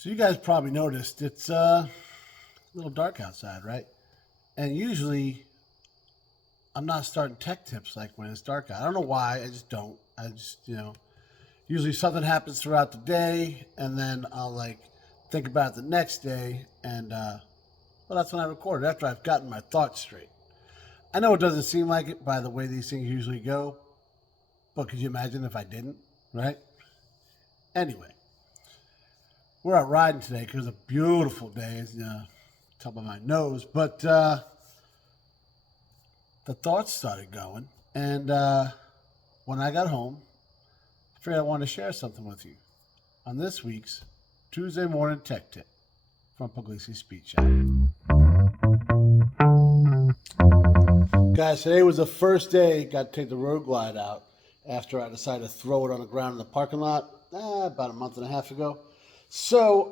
So you guys probably noticed it's a little dark outside, right? And usually I'm not starting tech tips like when it's dark out. I don't know why. I just don't. I just, usually something happens throughout the day and then I'll like think about it the next day. And, well, that's when I record it after I've gotten my thoughts straight. I know it doesn't seem like it by the way these things usually go, but could you imagine if I didn't, right? Anyway, we're out riding today because it's a beautiful day, as you know, top of my nose. But the thoughts started going, and when I got home, I figured I wanted to share something with you on this week's Tuesday Morning Tech Tip from Pugliese Speed Shop. Guys, today was the first day got to take the road glide out after I decided to throw it on the ground in the parking lot about a month and a half ago. So,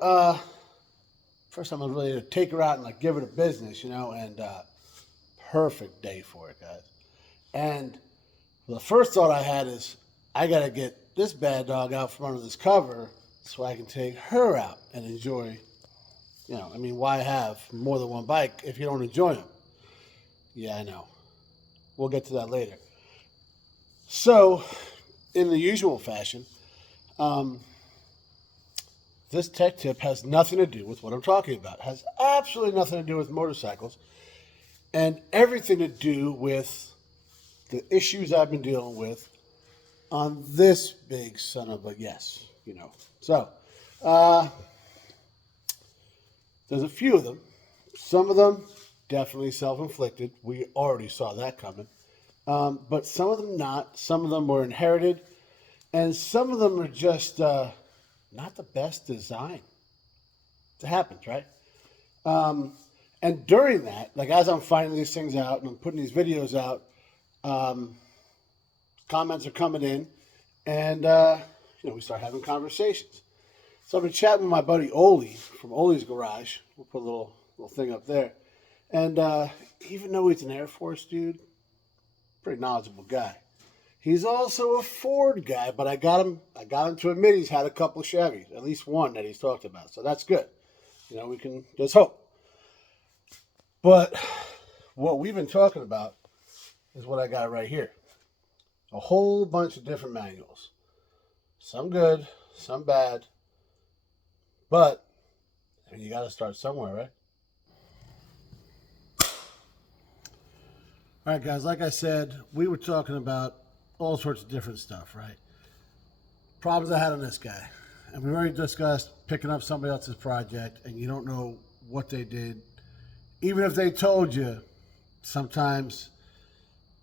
first time I was ready to take her out and like give her the business, and perfect day for it, guys. And the first thought I had is I got to get this bad dog out from under this cover so I can take her out and enjoy, why have more than one bike if you don't enjoy them? Yeah, I know. We'll get to that later. So, in the usual fashion, this tech tip has nothing to do with what I'm talking about. It has absolutely nothing to do with motorcycles and everything to do with the issues I've been dealing with on this big son of a yes, So, there's a few of them. Some of them definitely self-inflicted. We already saw that coming. But some of them not. Some of them were inherited. And some of them are just not the best design. It happens, right? And during that, like as I'm finding these things out and I'm putting these videos out, comments are coming in, and we start having conversations. So I've been chatting with my buddy Oli from Oli's Garage. We'll put a little thing up there. And even though he's an Air Force dude, pretty knowledgeable guy. He's also a Ford guy, but I got him to admit he's had a couple Chevys, at least one that he's talked about. So that's good. There's hope. But what we've been talking about is what I got right here. A whole bunch of different manuals. Some good, some bad. But you got to start somewhere, right? All right, guys, like I said, we were talking about all sorts of different stuff, right? Problems I had on this guy. And we already discussed picking up somebody else's project and you don't know what they did. Even if they told you, sometimes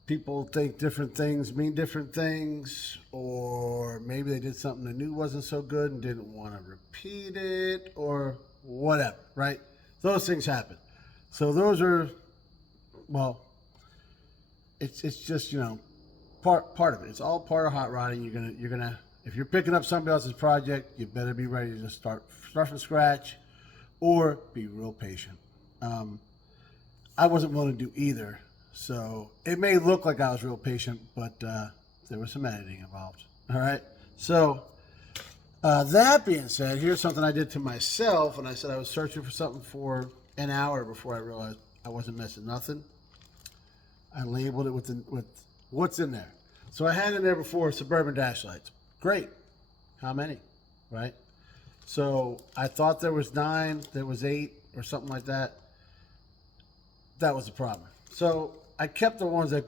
people think different things mean different things, or maybe they did something they knew wasn't so good and didn't want to repeat it, or whatever, right? Those things happen. So those are, well, it's just, part of it. It's all part of hot rodding. You're gonna if you're picking up somebody else's project, you better be ready to just start from scratch or be real patient. I wasn't willing to do either. So it may look like I was real patient, but there was some editing involved. All right. So that being said, here's something I did to myself. And I said I was searching for something for an hour before I realized I wasn't missing nothing. I labeled it with what's in there. So I had in there before Suburban dash lights. Great. How many? Right? So I thought there was 9, there was 8 or something like that. That was the problem. So I kept the ones that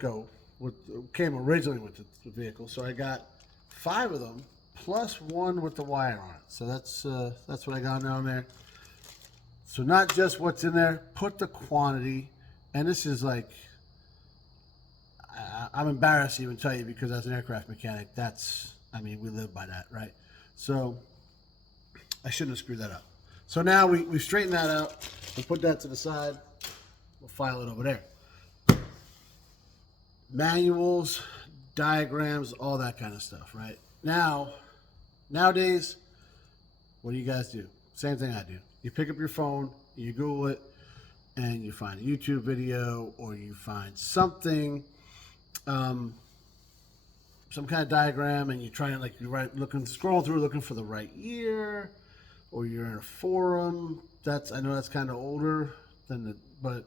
came originally with the vehicle. So I got 5 of them plus 1 with the wire on it. So that's what I got down there. So not just what's in there, put the quantity. And this is like, I'm embarrassed to even tell you because as an aircraft mechanic, we live by that, right? So I shouldn't have screwed that up. So now we straighten that out and put that to the side. We'll file it over there. Manuals, diagrams, all that kind of stuff, right? Nowadays, what do you guys do? Same thing I do. You pick up your phone, you Google it, and you find a YouTube video or you find something, some kind of diagram, and you try and scrolling through looking for the right year or you're in a forum. I know that's kind of older but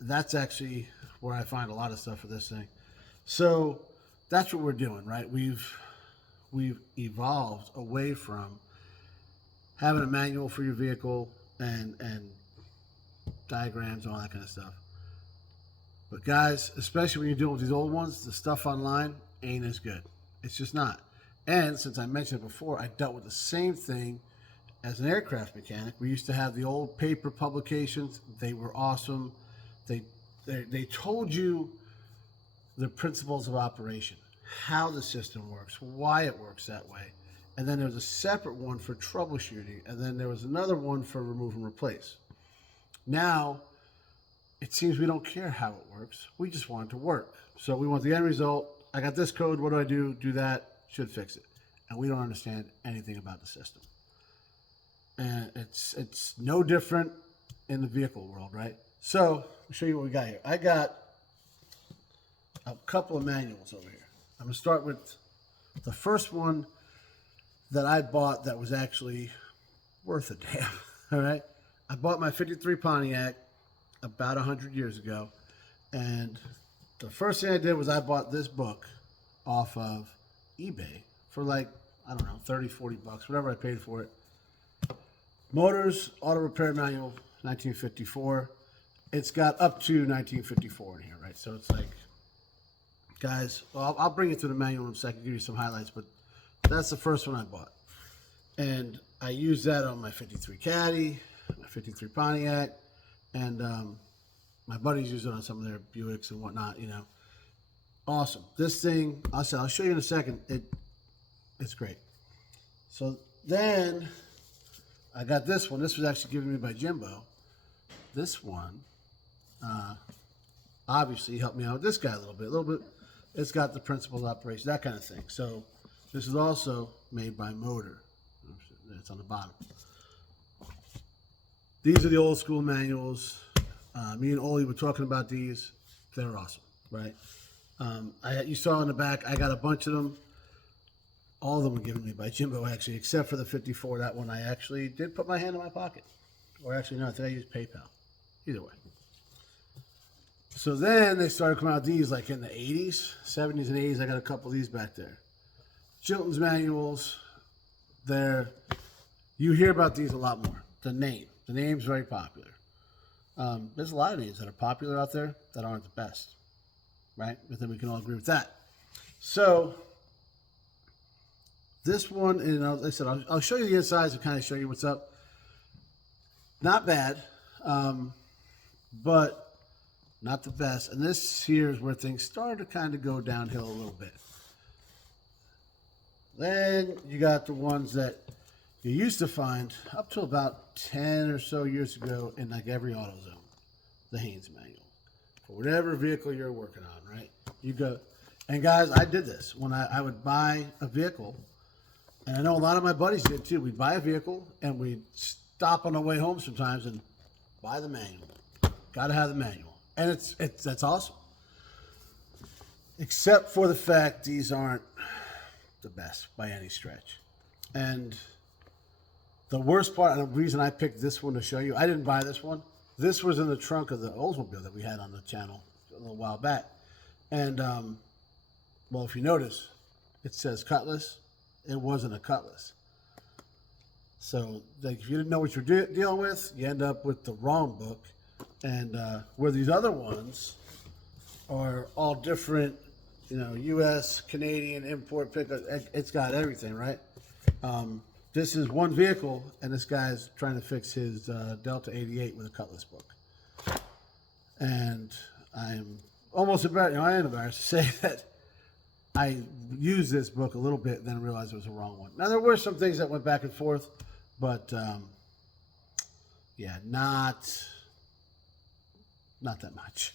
that's actually where I find a lot of stuff for this thing. So that's what we're doing, right? We've evolved away from having a manual for your vehicle and diagrams and all that kind of stuff. But guys, especially when you're dealing with these old ones, the stuff online ain't as good. It's just not. And since I mentioned it before, I dealt with the same thing as an aircraft mechanic. We used to have the old paper publications. They were awesome. They told you the principles of operation, how the system works, why it works that way. And then there was a separate one for troubleshooting. And then there was another one for remove and replace. Now, it seems we don't care how it works. We just want it to work. So we want the end result. I got this code. What do I do? Do that. Should fix it. And we don't understand anything about the system. And it's no different in the vehicle world, right? So I'll show you what we got here. I got a couple of manuals over here. I'm going to start with the first one that I bought that was actually worth a damn. All right. I bought my 53 Pontiac about 100 years ago. And the first thing I did was I bought this book off of eBay for like, I don't know, 30, 40 bucks, whatever I paid for it. Motors, Auto Repair Manual, 1954. It's got up to 1954 in here, right? So it's like, guys, well, I'll bring you through the manual in a second, give you some highlights, but that's the first one I bought. And I used that on my 53 Caddy, my 53 Pontiac, and my buddies use it on some of their Buicks and whatnot, you know. Awesome. This thing, I'll show you in a second. It's great. So then I got this one. This was actually given me by Jimbo. This one, obviously helped me out with this guy a little bit. It's got the principles of operation, that kind of thing. So this is also made by Motor. It's on the bottom. These are the old school manuals. Me and Oli were talking about these. They're awesome, right? You saw in the back, I got a bunch of them. All of them were given me by Jimbo, actually, except for the 54. That one I actually did put my hand in my pocket. Or actually, no, I think I used PayPal. Either way. So then they started coming out these like in the 80s, 70s and 80s. I got a couple of these back there. Chiltons manuals. You hear about these a lot more. The name's very popular. There's a lot of names that are popular out there that aren't the best, right? But then we can all agree with that. So this one, and like I said, I'll show you the insides and kind of show you what's up. Not bad, but not the best. And this here is where things started to kind of go downhill a little bit. Then you got the ones that you used to find up to about 10 or so years ago in like every AutoZone, the Haynes manual. For whatever vehicle you're working on, right? You go, and guys, I did this. When I would buy a vehicle, and I know a lot of my buddies did too. We'd buy a vehicle and we'd stop on the way home sometimes and buy the manual. Got to have the manual. And that's awesome. Except for the fact these aren't the best by any stretch. And the worst part, and the reason I picked this one to show you, I didn't buy this one. This was in the trunk of the Oldsmobile that we had on the channel a little while back. And, well, if you notice, it says Cutlass. It wasn't a Cutlass. So, like, if you didn't know what you're dealing with, you end up with the wrong book. And where these other ones are all different, you know, U.S., Canadian, import, pickup, it's got everything, right? This is one vehicle, and this guy's trying to fix his Delta 88 with a Cutlass book. And I'm almost embarrassed, I am embarrassed to say that I used this book a little bit and then realized it was the wrong one. Now, there were some things that went back and forth, but yeah, not that much.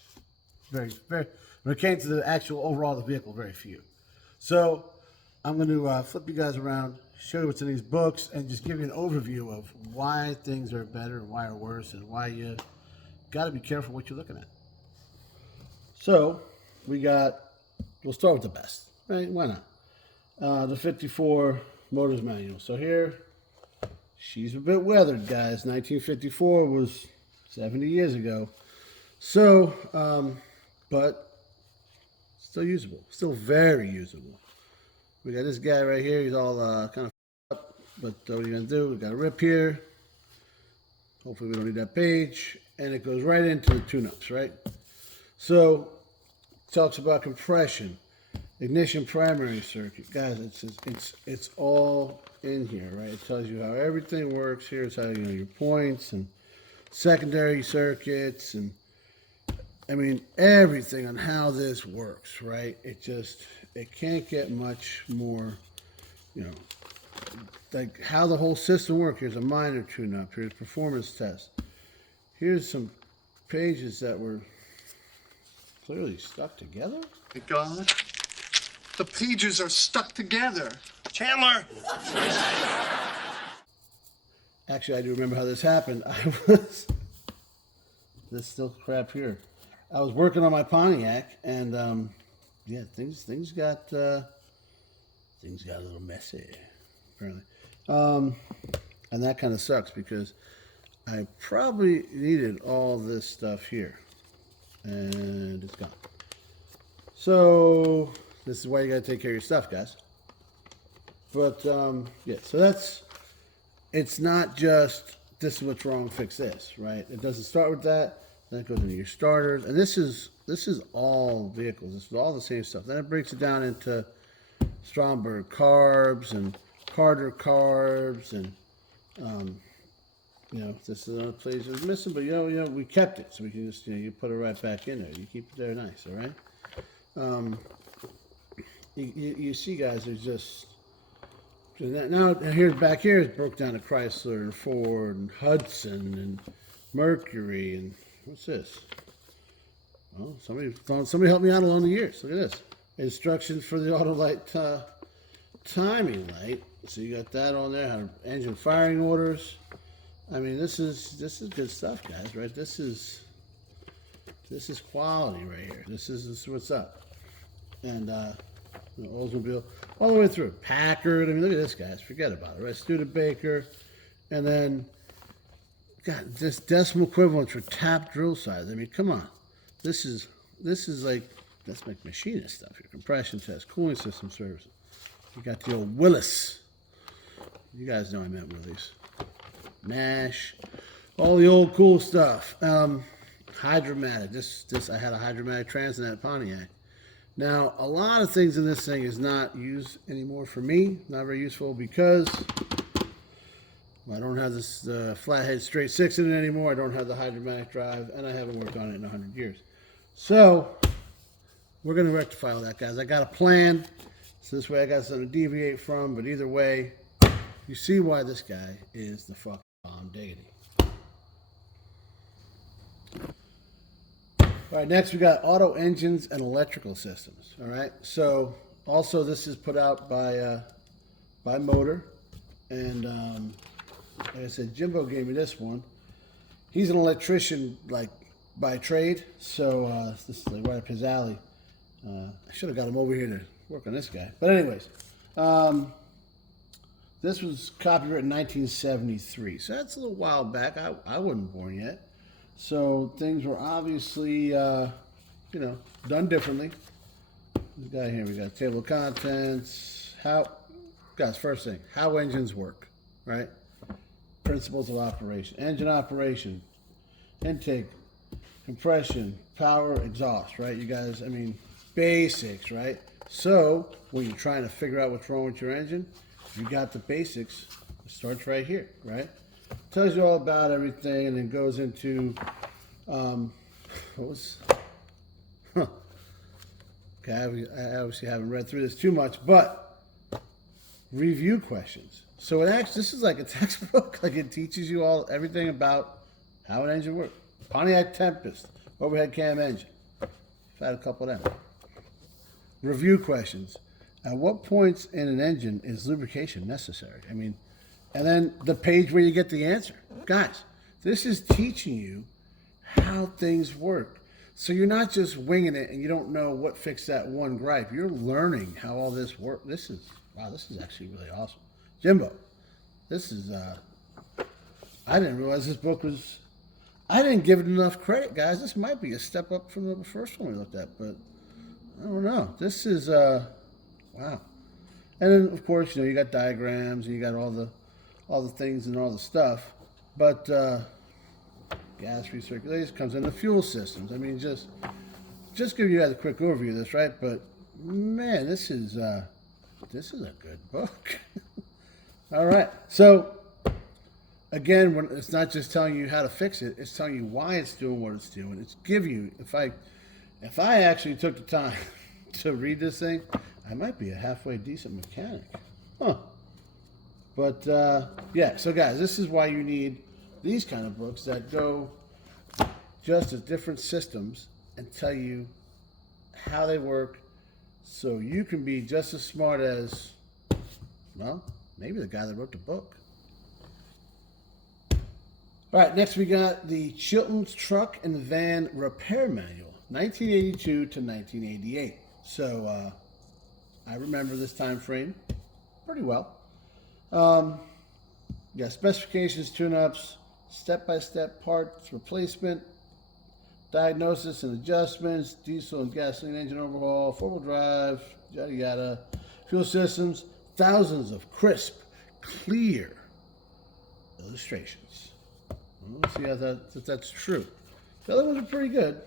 Very, when it came to the actual overall of the vehicle, very few. So I'm going to flip you guys around, show you what's in these books, and just give you an overview of why things are better and why are worse, and why you got to be careful what you're looking at. So we'll start with the best, right? Why not? The 54 Motors Manual. So here, she's a bit weathered, guys. 1954 was 70 years ago. So, but still usable. Still very usable. We got this guy right here. He's all kind of up. But what are you going to do? We got a rip here. Hopefully we don't need that page. And it goes right into the tune-ups, right? So, it talks about compression, ignition primary circuit. Guys, it's all in here, right? It tells you how everything works. Here's how, your points and secondary circuits, and I mean everything on how this works, right? It can't get much more, like how the whole system works. Here's a minor tune-up. Here's performance test. Here's some pages that were clearly stuck together. My God, the pages are stuck together. Chandler! Actually, I do remember how this happened. This still crap here. I was working on my Pontiac, and yeah, things got a little messy, apparently. And that kind of sucks because I probably needed all this stuff here, and it's gone. So this is why you got to take care of your stuff, guys. But yeah, so it's not just this is what's wrong, fix this, right? It doesn't start with that. Then it goes into your starters, and this is all vehicles. This is all the same stuff. Then it breaks it down into Stromberg carbs and Carter carbs, and this is another place that's missing, but we kept it, so we can just you put it right back in there. You keep it there nice, all right? You see, guys, there's just now here's back here is broke down to Chrysler and Ford and Hudson and Mercury and what's this? Well, somebody helped me out along the years. Look at this. Instructions for the Autolite timing light. So you got that on there. How engine firing orders. I mean, this is good stuff, guys. Right? This is quality right here. This is what's up. And Oldsmobile all the way through. Packard. I mean, look at this, guys. Forget about it. Right? Studebaker, and then God, this decimal equivalent for tap drill size. I mean, come on. This is like, that's like machinist stuff here. Compression test, cooling system services. You got the old Willis. You guys know I meant Willis. Nash. All the old cool stuff. Hydromatic. This I had a hydromatic trans in that Pontiac. Now, a lot of things in this thing is not used anymore for me. Not very useful because I don't have this flathead straight six in it anymore. I don't have the hydromatic drive, and I haven't worked on it in 100 years. So, we're going to rectify all that, guys. I got a plan, so this way I got something to deviate from, but either way, you see why this guy is the fucking bomb diggity. All right, next we got auto engines and electrical systems. All right, so also this is put out by Motor, and like I said, Jimbo gave me this one. He's an electrician, like by trade, so this is like right up his alley. I should have got him over here to work on this guy, but anyways, this was copyrighted in 1973, so that's a little while back. I wasn't born yet. So things were obviously, done differently. This guy here, we got table of contents. Guys, first thing, how engines work, right? Principles of operation. Engine operation, intake, compression, power, exhaust, right? You guys, I mean, basics, right? So when you're trying to figure out what's wrong with your engine, you got the basics. It starts right here, right? Tells you all about everything, and then goes into okay, I obviously haven't read through this too much, but review questions. So it actually, this is like a textbook. Like it teaches you everything about how an engine works. Pontiac Tempest, overhead cam engine. I've had a couple of them. Review questions. At what points in an engine is lubrication necessary? I mean, and then the page where you get the answer. Guys, this is teaching you how things work. So you're not just winging it and you don't know what fixed that one gripe. You're learning how all this works. This is actually really awesome. Jimbo, this is I didn't realize this book was. I didn't give it enough credit, guys. This might be a step up from the first one we looked at, but I don't know. This is wow. And then of course, you got diagrams and you got all the things and all the stuff, but gas recirculation comes in the fuel systems. I mean, just give you guys a quick overview of this, right? But man, this is a good book. All right, so again, when it's not just telling you how to fix it; it's telling you why it's doing what it's doing. It's giving you. If I actually took the time to read this thing, I might be a halfway decent mechanic, huh? But yeah, so guys, this is why you need these kind of books that go just as different systems and tell you how they work, so you can be just as smart as, well, maybe the guy that wrote the book. All right, next we got the Chiltons Truck and Van Repair Manual, 1982 to 1988. So I remember this time frame pretty well. Yeah, specifications, tune-ups, step-by-step parts replacement, diagnosis and adjustments, diesel and gasoline engine overhaul, four-wheel drive, yada yada, fuel systems, thousands of crisp, clear illustrations. Let's see if that's true. The other ones are pretty good.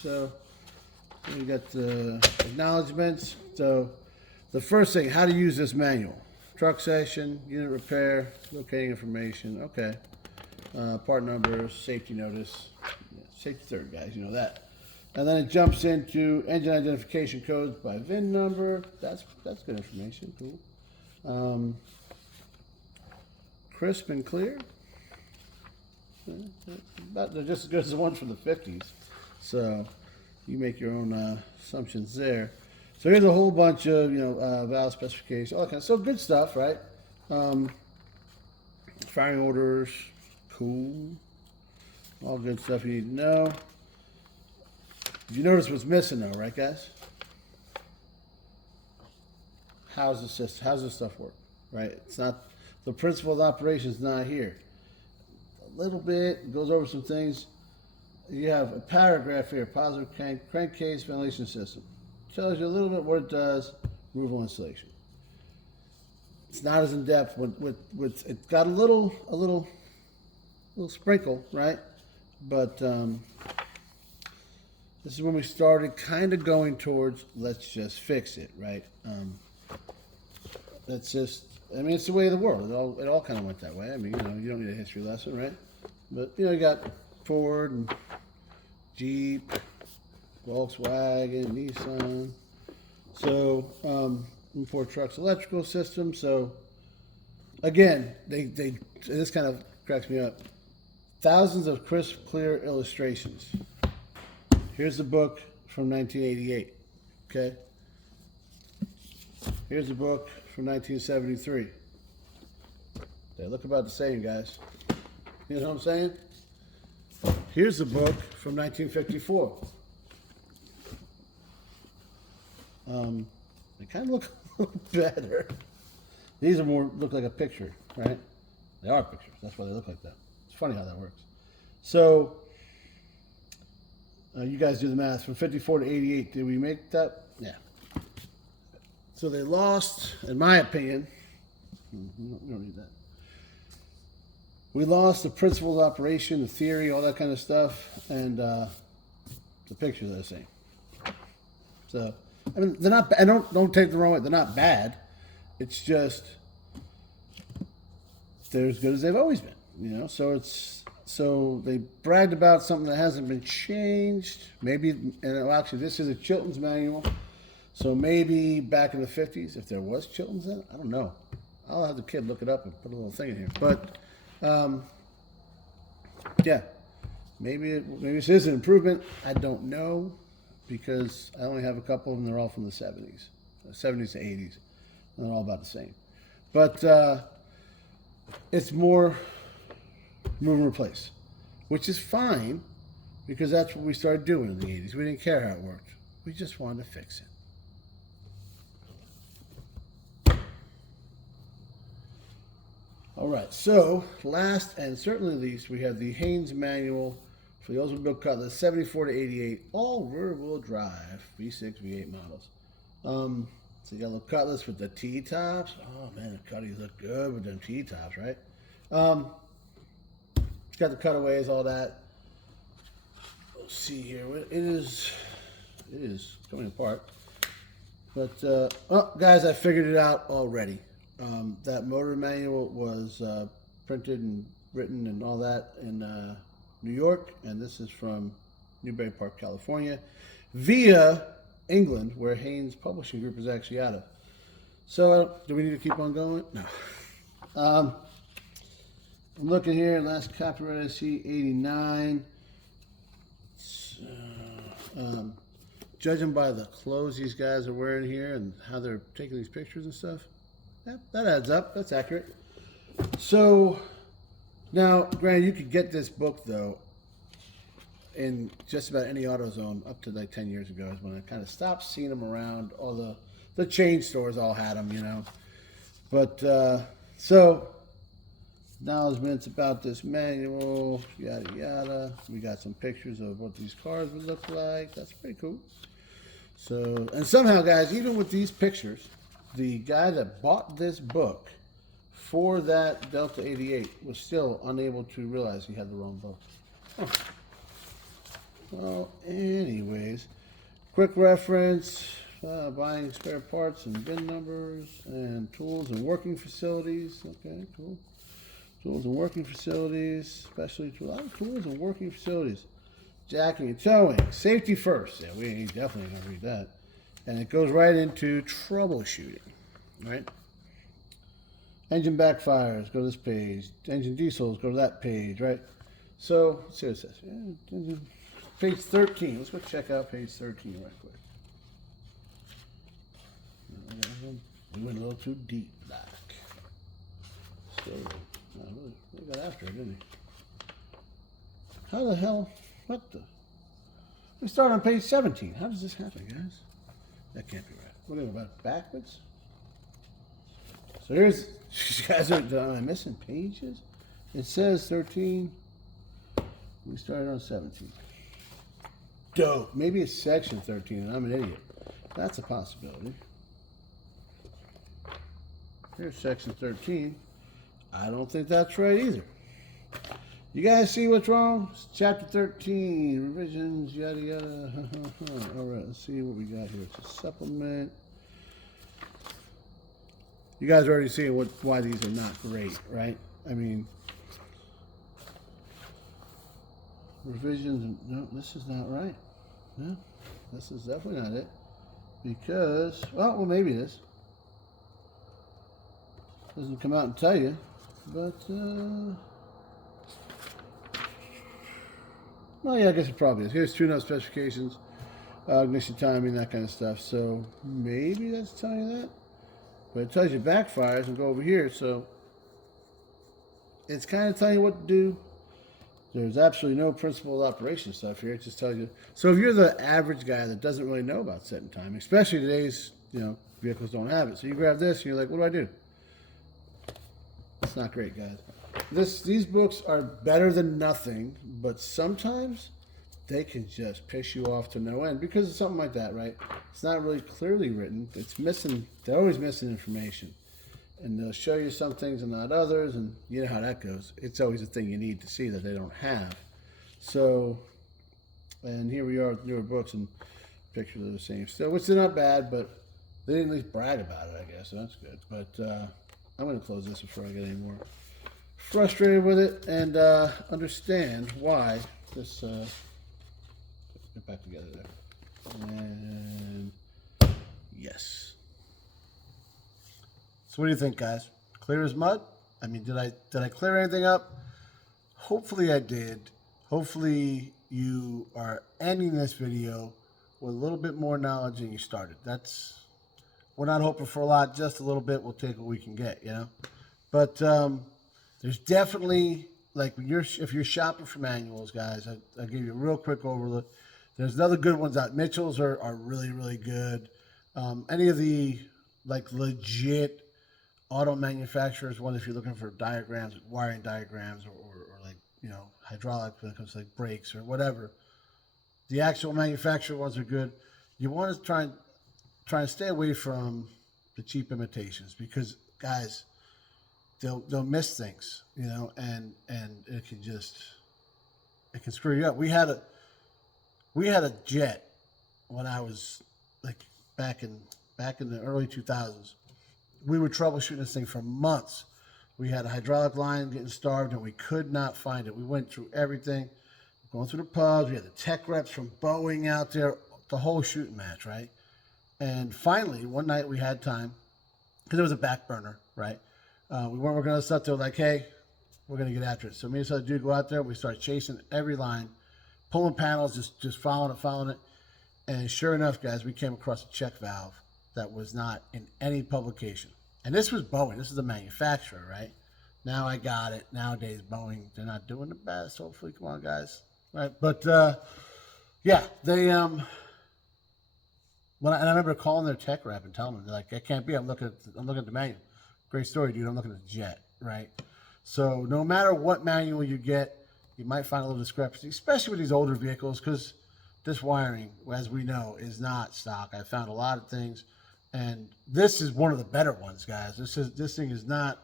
So we got the acknowledgments. So the first thing, how to use this manual. Truck session, unit repair, locating information, okay. Part numbers, safety notice, yeah, safety third, guys, you know that. And then it jumps into engine identification codes by VIN number. That's good information, cool. Crisp and clear. They're just as good as the ones from the 50s. So you make your own assumptions there. So here's a whole bunch of, valve specifications, all that kind of, so good stuff, right? Firing orders, cool. All good stuff you need to know. You notice what's missing though, right guys? How's the system, how's this stuff work, right? It's not, the principle of operation is not here. A little bit, goes over some things. You have a paragraph here, positive crankcase ventilation system. Tells you a little bit what it does, removal installation. It's not as in depth. With it's got a little sprinkle, right? But this is when we started kind of going towards let's just fix it, right? That's just, I mean, it's the way of the world. It all kind of went that way. I mean, you don't need a history lesson, right? But you got Ford and Jeep, Volkswagen, Nissan. So, Ford Trucks electrical system. So, again, this kind of cracks me up. Thousands of crisp, clear illustrations. Here's the book from 1988. Okay. Here's the book from 1973. They look about the same, guys. You know what I'm saying? Here's the book from 1954. They kind of look a little better. These are more look like a picture, right? They are pictures. That's why they look like that. It's funny how that works. So you guys do the math. From 54 to 88, did we make that? Yeah. So they lost, in my opinion. We don't need that. We lost the principles of operation, the theory, all that kind of stuff, and the pictures are the same. So, I mean, they're not. And don't take the wrong way. They're not bad. It's just they're as good as they've always been. So they bragged about something that hasn't been changed. Maybe, and actually, this is a Chiltons manual. So maybe back in the 50s, if there was Chiltons in it, I don't know. I'll have the kid look it up and put a little thing in here. But yeah, maybe this is an improvement. I don't know, because I only have a couple of them. They're all from the 70s to 80s. And they're all about the same. But it's more move and replace, which is fine, because that's what we started doing in the 80s. We didn't care how it worked. We just wanted to fix it. All right, so last and certainly least, we have the Haynes manual for the Oldsmobile Cutlass 74 to 88, all rear-wheel drive V6, V8 models. It's a yellow Cutlass with the T-tops. Oh man, the cutties look good with them T-tops, right? It's got the cutaways, all that. Let's see here. It is coming apart. But, oh, guys, I figured it out already. That motor manual was printed and written and all that in New York, and this is from Newbury Park, California, via England, where Haynes Publishing Group is actually out of. So, do we need to keep on going? No. I'm looking here, last copyright I see, 89. Judging by the clothes these guys are wearing here and how they're taking these pictures and stuff, yeah, that adds up. That's accurate. So, now, granted, you could get this book, though, in just about any AutoZone up to like 10 years ago is when I kind of stopped seeing them around. All the chain stores all had them, you know. But, so, acknowledgments about this manual, yada yada. We got some pictures of what these cars would look like. That's pretty cool. So, and somehow, guys, even with these pictures, the guy that bought this book for that Delta 88 was still unable to realize he had the wrong book. Huh. Well, anyways, quick reference, buying spare parts and VIN numbers, and tools and working facilities. Okay, cool. Tools and working facilities, especially a lot of tools and working facilities. Jacking and towing, safety first. Yeah, we ain't definitely gonna read that. And it goes right into troubleshooting, right? Engine backfires, go to this page. Engine diesels, go to that page, right? So, let's see what it says. Yeah, page 13. Let's go check out page 13 right quick. We went a little too deep back. So, really got after it, didn't he? How the hell? What the? We start on page 17. How does this happen, guys? That can't be right. What are we about? Backwards? So here's, you guys are, am I missing pages? It says 13. We started on 17. Dope. Maybe it's section 13 and I'm an idiot. That's a possibility. Here's section 13. I don't think that's right either. You guys see what's wrong? It's chapter 13, revisions, yada yada. All right, let's see what we got here. It's a supplement. You guys are already seeing why these are not great, right? I mean, revisions. No, this is not right. No, this is definitely not it. Because, well, maybe it is. Doesn't come out and tell you, but. Well, yeah, I guess it probably is. Here's tune-up specifications, ignition timing, that kind of stuff. So maybe that's telling you that. But it tells you backfires and go over here. So it's kind of telling you what to do. There's absolutely no principle of operation stuff here. It just tells you. So if you're the average guy that doesn't really know about setting timing, especially today's, vehicles don't have it. So you grab this and you're like, what do I do? It's not great, guys. These books are better than nothing, but sometimes they can just piss you off to no end because of something like that, right? It's not really clearly written. It's missing. They're always missing information, and they'll show you some things and not others, and you know how that goes. It's always a thing you need to see that they don't have. So, and here we are with newer books and pictures of the same still, which they're not bad, but they didn't at least brag about it, I guess. So that's good. But I'm going to close this before I get any more frustrated with it and understand why this get back together there. And yes. So what do you think, guys? Clear as mud? I mean, did I clear anything up? Hopefully I did. Hopefully you are ending this video with a little bit more knowledge than you started. We're not hoping for a lot, just a little bit. We'll take what we can get, But there's definitely, like, if you're shopping for manuals, guys, I'll give you a real quick overlook. There's other good ones out. Mitchell's are really, really good. Any of the, like, legit auto manufacturers one if you're looking for diagrams, wiring diagrams, or like, you know, hydraulic when it comes to like brakes or whatever. The actual manufacturer ones are good. You want to try and stay away from the cheap imitations because guys, they'll miss things, you know, and it can screw you up. We had a jet when I was like back in the early 2000s. We were troubleshooting this thing for months. We had a hydraulic line getting starved and we could not find it. We went through everything, going through the pubs. We had the tech reps from Boeing out there, the whole shooting match, right? And finally, one night we had time because it was a back burner, right? We weren't working on stuff. They were like, hey, we're going to get after it. So me and this other dude go out there. We start chasing every line, pulling panels, just following it. And sure enough, guys, we came across a check valve that was not in any publication. And this was Boeing. This is the manufacturer, right? Now I got it. Nowadays, Boeing, they're not doing the best. Hopefully, come on, guys. Right? But, yeah, they, and I remember calling their tech rep and telling them, they're like, that can't be. I'm looking at the manual. Great story, dude. I'm looking at the jet, right? So no matter what manual you get, you might find a little discrepancy, especially with these older vehicles, because this wiring, as we know, is not stock. I found a lot of things, and this is one of the better ones, guys. This thing is not,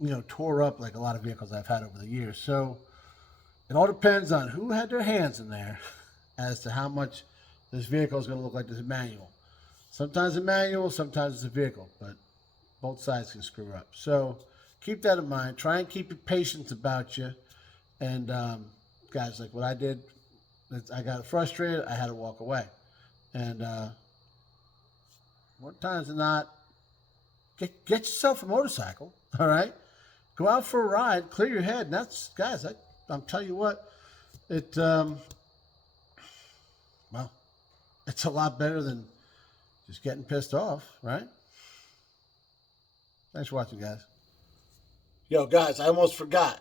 you know, tore up like a lot of vehicles I've had over the years. So it all depends on who had their hands in there as to how much this vehicle is going to look like this manual. Sometimes a manual, sometimes it's a vehicle, but both sides can screw up. So keep that in mind. Try and keep your patience about you. And guys, like what I did, I got frustrated. I had to walk away. And more times than not, get yourself a motorcycle. All right, go out for a ride, clear your head. And that's, guys, I'm telling you what, well, it's a lot better than just getting pissed off, right? Thanks for watching, guys. Yo, guys, I almost forgot.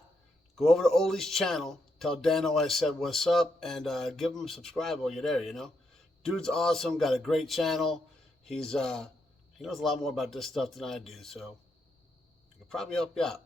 Go over to Oli's channel. Tell Dano I said what's up, and give him a subscribe while you're there, you know? Dude's awesome. Got a great channel. He knows a lot more about this stuff than I do, so he can probably help you out.